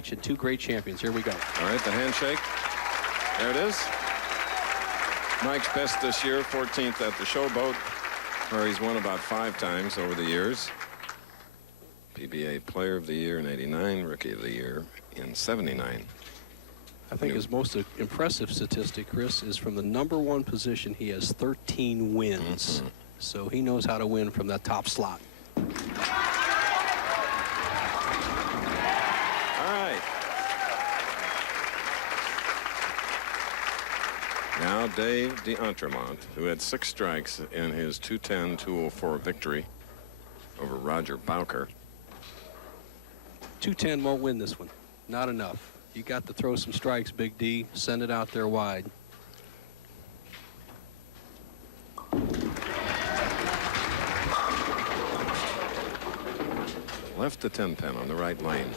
match and two great champions. Here we go. All right, the handshake. There it is. Mike's best this year, 14th at the Showboat, where he's won about 5 times over the years. PBA Player of the Year in '89, Rookie of the Year in '79. I think his most impressive statistic, Chris, is from the #1 position. He has 13 wins. So he knows how to win from that top slot. All right. Now Dave D'Entremont, who had 6 strikes in his 210-204 victory over Roger Bowker. 210 won't win this one. Not enough. You got to throw some strikes, Big D. Send it out there wide. Left the 10-pin on the right lane.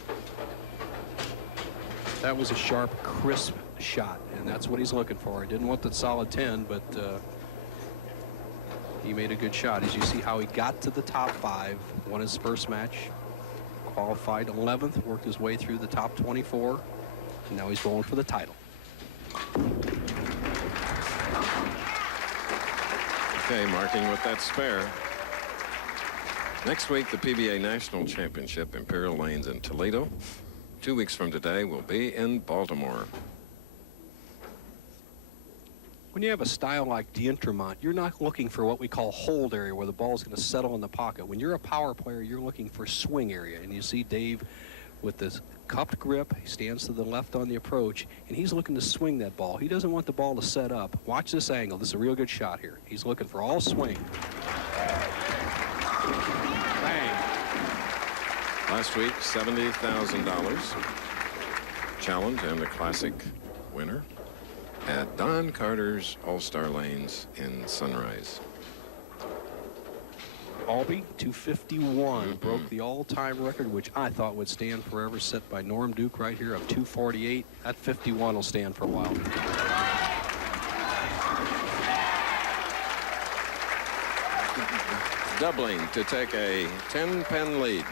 That was a sharp, crisp shot, and that's what he's looking for. He didn't want that solid 10, but he made a good shot. As you see how he got to the top 5, won his first match, qualified 11th, worked his way through the top 24, and now he's going for the title. Okay, marking with that spare. Next week, the PBA National Championship, Imperial Lanes in Toledo. 2 weeks from today, we'll be in Baltimore. When you have a style like D'Entremont, you're not looking for what we call hold area, where the ball is going to settle in the pocket. When you're a power player, you're looking for swing area. And you see Dave with this cupped grip. He stands to the left on the approach, and he's looking to swing that ball. He doesn't want the ball to set up. Watch this angle. This is a real good shot here. He's looking for all swing. Bang. Last week, $70,000. Challenge and the Classic winner at Don Carter's All-Star Lanes in Sunrise. Aulby, 251, broke the all-time record, which I thought would stand forever, set by Norm Duke right here of 248. That 51 will stand for a while. Doubling to take a 10-pin lead.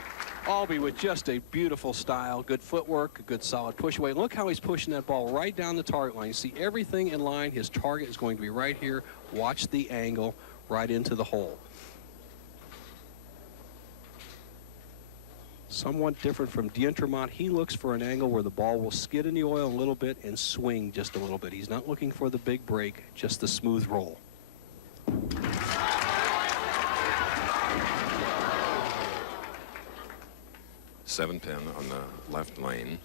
Aulby with just a beautiful style, good footwork, a good solid push away. Look how he's pushing that ball right down the target line. You see everything in line. His target is going to be right here. Watch the angle right into the hole. Somewhat different from D'Entremont. He looks for an angle where the ball will skid in the oil a little bit and swing just a little bit. He's not looking for the big break, just the smooth roll. 7-pin on the left lane.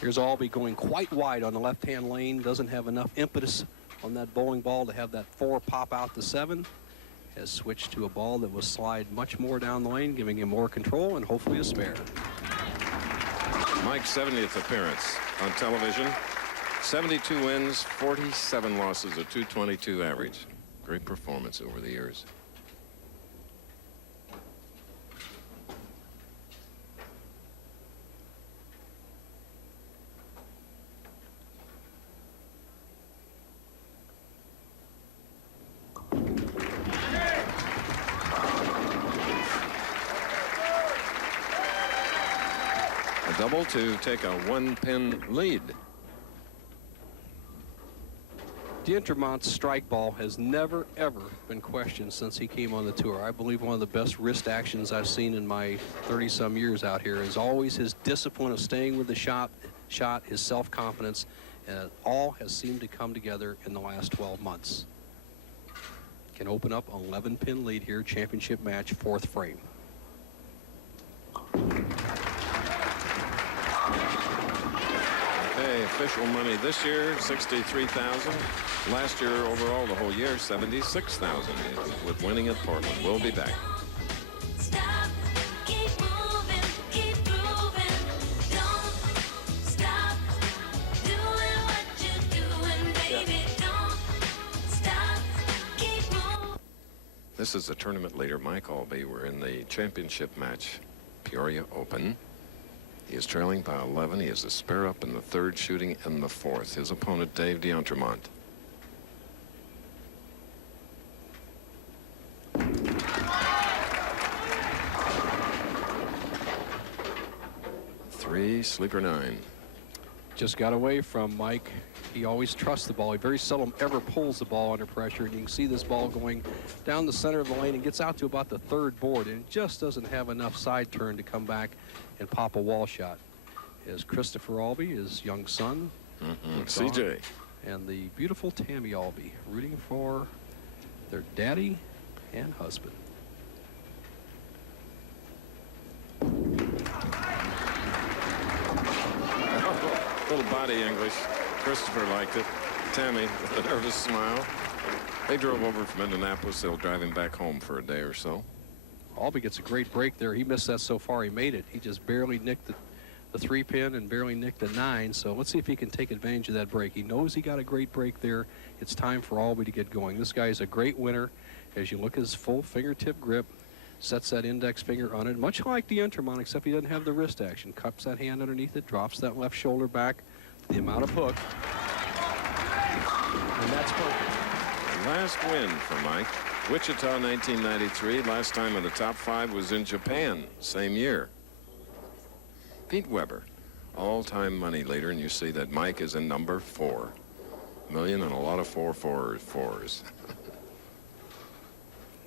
Here's Aulby going quite wide on the left-hand lane. Doesn't have enough impetus on that bowling ball to have that 4 pop out to 7. Has switched to a ball that will slide much more down the lane, giving him more control and hopefully a spare. Mike's 70th appearance on television. 72 wins, 47 losses, a .222 average. Great performance over the years. A double to take a 1-pin lead. D'Entremont's strike ball has never, ever been questioned since he came on the tour. I believe one of the best wrist actions I've seen in my 30-some years out here is always his discipline of staying with the shot, his self-confidence, and it all has seemed to come together in the last 12 months. Can open up an 11-pin lead here, championship match, 4th frame. Okay, official money this year, $63,000. Last year overall, the whole year, $76,000 with winning at Portland. We'll be back. Stop, keep moving, don't stop doing what you're doing, baby, don't stop, keep moving. This is the tournament leader, Mike Aulby. We're in the championship match, Peoria Open. He is trailing by 11. He is a spare up in the 3rd, shooting in the 4th. His opponent, Dave D'Entremont. 3, sleeper 9. Just got away from Mike. He always trusts the ball. He very seldom ever pulls the ball under pressure. And you can see this ball going down the center of the lane and gets out to about the third board. And it just doesn't have enough side turn to come back and pop a wall shot. Is Christopher Aulby, his young son. CJ. And the beautiful Tammy Aulby, rooting for their daddy and husband. Little body English. Christopher liked it. Tammy, with a nervous smile. They drove over from Indianapolis. They'll drive him back home for a day or so. Aulby gets a great break there. He missed that so far. He made it. He just barely nicked the 3-pin and barely nicked the 9. So let's see if he can take advantage of that break. He knows he got a great break there. It's time for Aulby to get going. This guy is a great winner. As you look at his full fingertip grip, sets that index finger on it, much like the Intermont, except he doesn't have the wrist action. Cups that hand underneath it, drops that left shoulder back, the amount of hook. And that's perfect. Last win for Mike. Wichita 1993. Last time in the top 5 was in Japan, same year. Pete Weber, all-time money leader, and you see that Mike is in number 4. Million and a lot of 4-4-4s.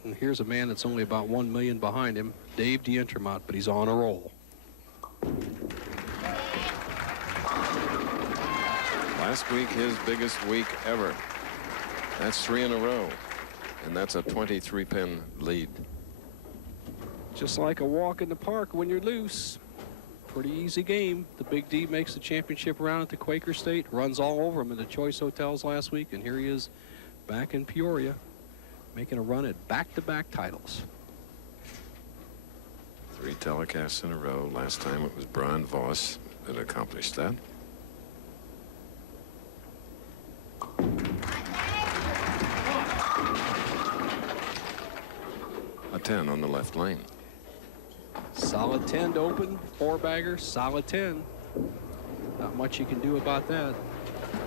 And here's a man that's only about 1 million behind him, Dave D'Intermont, but he's on a roll. Last week, his biggest week ever. That's 3 in a row, and that's a 23-pin lead. Just like a walk in the park when you're loose. Pretty easy game. The Big D makes the championship round at the Quaker State, runs all over him in the Choice Hotels last week, and here he is back in Peoria, making a run at back-to-back titles. 3 telecasts in a row. Last time it was Brian Voss that accomplished that. A 10 on the left lane. Solid 10 to open, 4-bagger, solid 10. Not much you can do about that.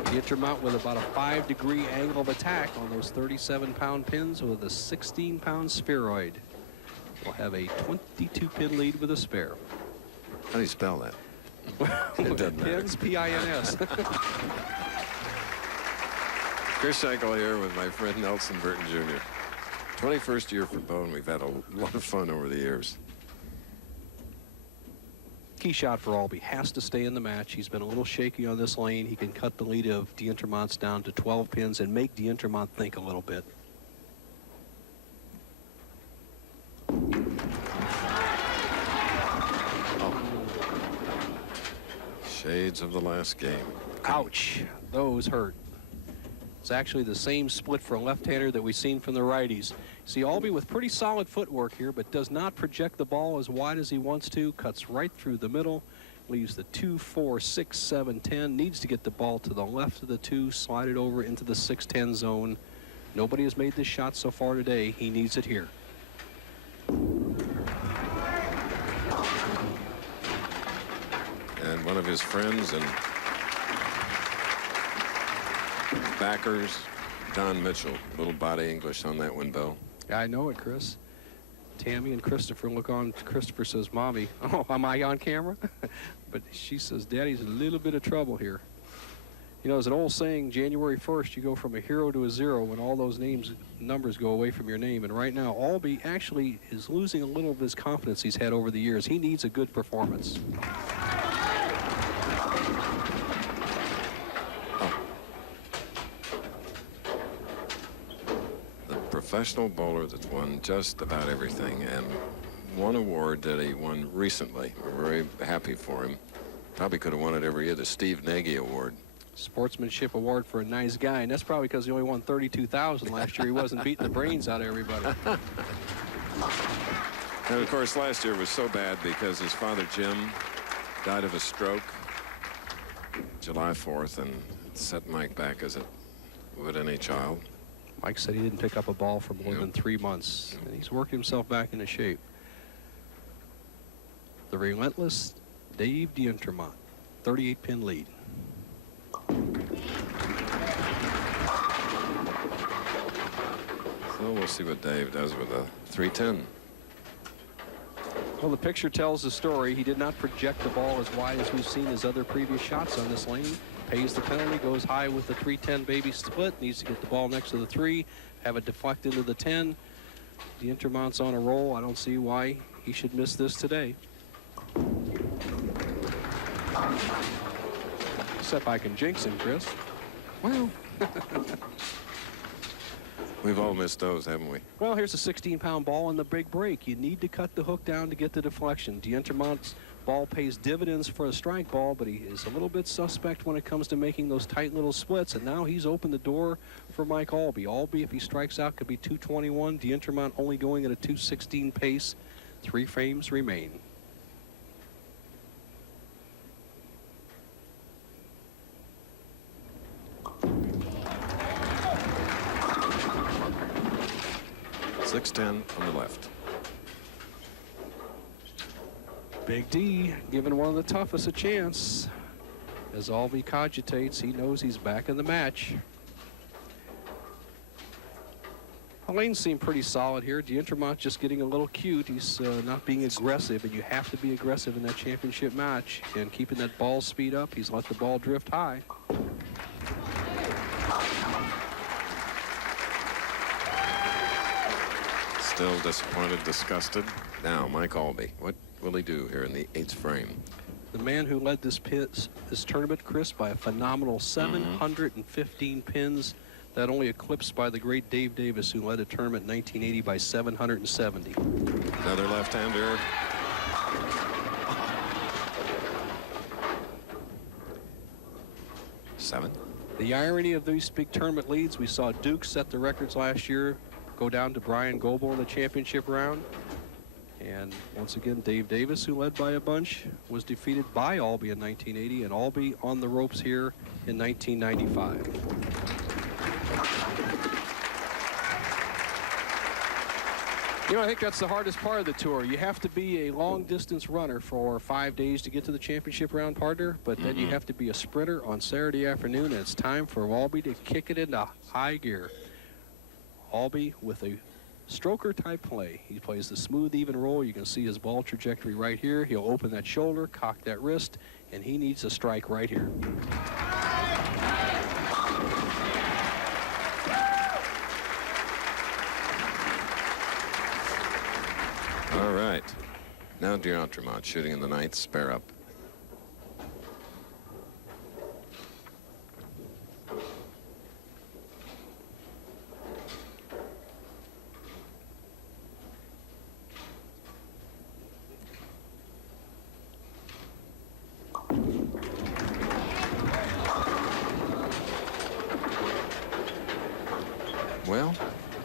D'Intermont with about a 5-degree angle of attack on those 37-pound pins with a 16-pound spheroid. We'll have a 22-pin lead with a spare. How do you spell that? It doesn't matter. Pins, P-I-N-S. Chris Schenkel here with my friend Nelson Burton Jr. 21st year for Bo, and we've had a lot of fun over the years. Key shot for Aulby. Has to stay in the match. He's been a little shaky on this lane. He can cut the lead of D'Intermont's down to 12 pins and make D'Intermont think a little bit. Oh. Shades of the last game. Ouch. Those hurt. It's actually the same split for a left-hander that we've seen from the righties. See Aulby with pretty solid footwork here, but does not project the ball as wide as he wants to. Cuts right through the middle, leaves the 2, 4, 6, 7, 10. Needs to get the ball to the left of the 2, slide it over into the 6, 10 zone. Nobody has made this shot so far today. He needs it here. And one of his friends and backers, Don Mitchell. Little body English on that one, Bill. I know it, Chris. Tammy and Christopher look on. Christopher says, Mommy, oh, am I on camera? But she says, Daddy's in a little bit of trouble here. You know, there's an old saying, January 1st, you go from a hero to a 0 when all those numbers go away from your name. And right now, Aulby actually is losing a little of his confidence he's had over the years. He needs a good performance. Professional bowler that's won just about everything, and one award that he won recently. We're very happy for him. Probably could have won it every year, the Steve Nagy Award. Sportsmanship award for a nice guy, and that's probably because he only won $32,000 last year. He wasn't beating the brains out of everybody. And of course, last year was so bad because his father Jim died of a stroke July 4th, and set Mike back as it would any child. Mike said he didn't pick up a ball for more than 3 months, and he's working himself back into shape. The relentless Dave D'Intermont, 38-pin lead. So we'll see what Dave does with a 310. Well, the picture tells the story. He did not project the ball as wide as we've seen his other previous shots on this lane. Pays the penalty, goes high with the 3-10 baby split. Needs to get the ball next to the 3, have it deflect into the 10. D'Intermont's on a roll. I don't see why he should miss this today. Except I can jinx him, Chris. Well, we've all missed those, haven't we? Well, here's a 16-pound ball in the big break. You need to cut the hook down to get the deflection. D'Intermont's ball pays dividends for a strike ball, but he is a little bit suspect when it comes to making those tight little splits, and now he's opened the door for Mike Aulby. Aulby, if he strikes out, could be 221. D'Intermont only going at a 216 pace. 3 frames remain. .610 on the left. Big D giving one of the toughest a chance. As Aulby cogitates, he knows he's back in the match. Lanes seem pretty solid here. D'Intermont just getting a little cute. He's not being aggressive, and you have to be aggressive in that championship match. And keeping that ball speed up, he's let the ball drift high. Still disappointed, disgusted. Now, Mike Aulby. What will he do here in the 8th frame? The man who led this tournament, Chris, by a phenomenal 715 pins. That only eclipsed by the great Dave Davis, who led a tournament in 1980 by 770. Another left-hander. Seven. The irony of these big tournament leads, we saw Duke set the records last year, go down to Brian Goebel in the championship round. And once again, Dave Davis, who led by a bunch, was defeated by Aulby in 1980, and Aulby on the ropes here in 1995. You know, I think that's the hardest part of the tour. You have to be a long-distance runner for 5 days to get to the championship round, partner, but then you have to be a sprinter on Saturday afternoon, and it's time for Aulby to kick it into high gear. Aulby with a stroker-type play. He plays the smooth, even roll. You can see his ball trajectory right here. He'll open that shoulder, cock that wrist, and he needs a strike right here. All right. Now D'Intermont shooting in the 9th, spare up. Well,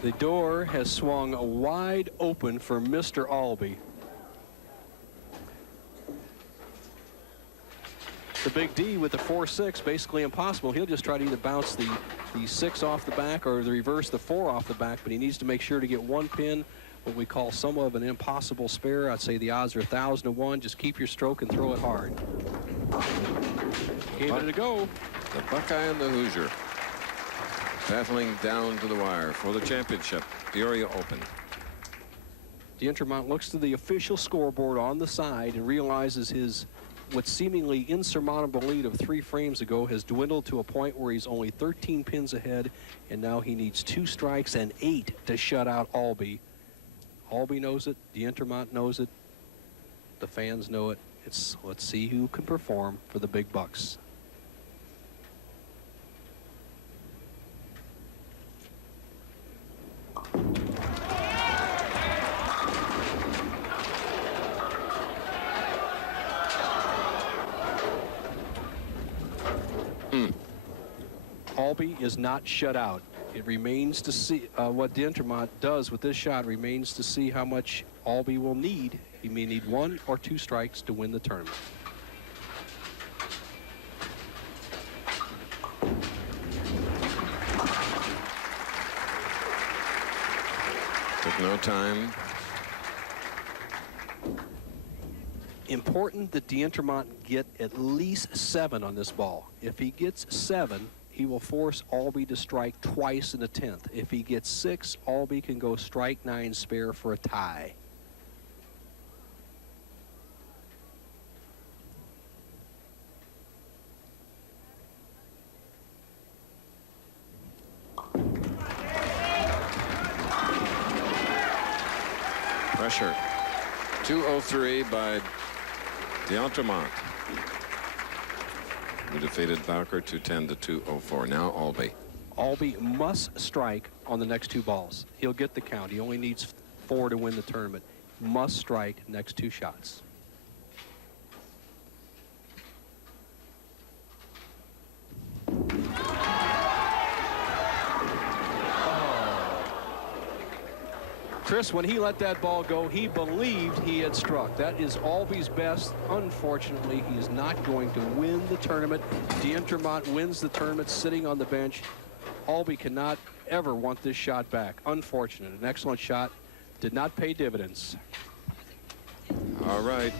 the door has swung wide open for Mr. Aulby. The big D with the 4-6, basically impossible. He'll just try to either bounce the 6 off the back or the reverse the 4 off the back, but he needs to make sure to get one pin, what we call somewhat of an impossible spare. I'd say the odds are 1,000 to 1. Just keep your stroke and throw it hard. Gave it a go. The Buckeye and the Hoosier battling down to the wire for the championship. Peoria Open. D'Intermont looks to the official scoreboard on the side and realizes his what seemingly insurmountable lead of 3 frames ago has dwindled to a point where he's only 13 pins ahead, and now he needs 2 strikes and 8 to shut out Aulby. Aulby knows it. D'Intermont knows it. The fans know it. Let's see who can perform for the big bucks. Aulby is not shut out. It remains to see what D'Intermont does with this shot. Remains to see how much Aulby will need. He may need 1 or 2 strikes to win the tournament. Took no time. Important that D'Intermont get at least 7 on this ball. If he gets 7, he will force Aulby to strike twice in the 10th. If he gets 6, Aulby can go strike 9 spare for a tie. Pressure. 203 by D'Entremont, who defeated Bowker 210 to 204. Now Aulby. Aulby must strike on the next 2 balls. He'll get the count. He only needs 4 to win the tournament. Must strike next 2 shots. Chris, when he let that ball go, he believed he had struck. That is Aulby's best. Unfortunately, he is not going to win the tournament. D'Entremont wins the tournament sitting on the bench. Aulby cannot ever want this shot back. Unfortunate. An excellent shot. Did not pay dividends. All right.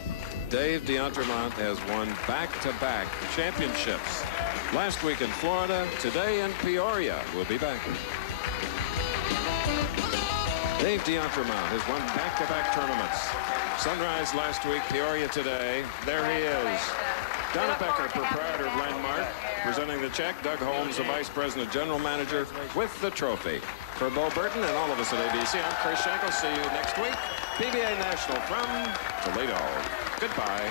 Dave D'Entremont has won back-to-back championships. Last week in Florida, today in Peoria. We'll be back. Dave D'Entremont has won back-to-back tournaments. Sunrise last week, Peoria today. There he is. Donna Becker, proprietor of Landmark, presenting the check. Doug Holmes, the vice president general manager, with the trophy. For Bo Burton and all of us at ABC, I'm Chris Schenkel. See you next week. PBA National from Toledo. Goodbye.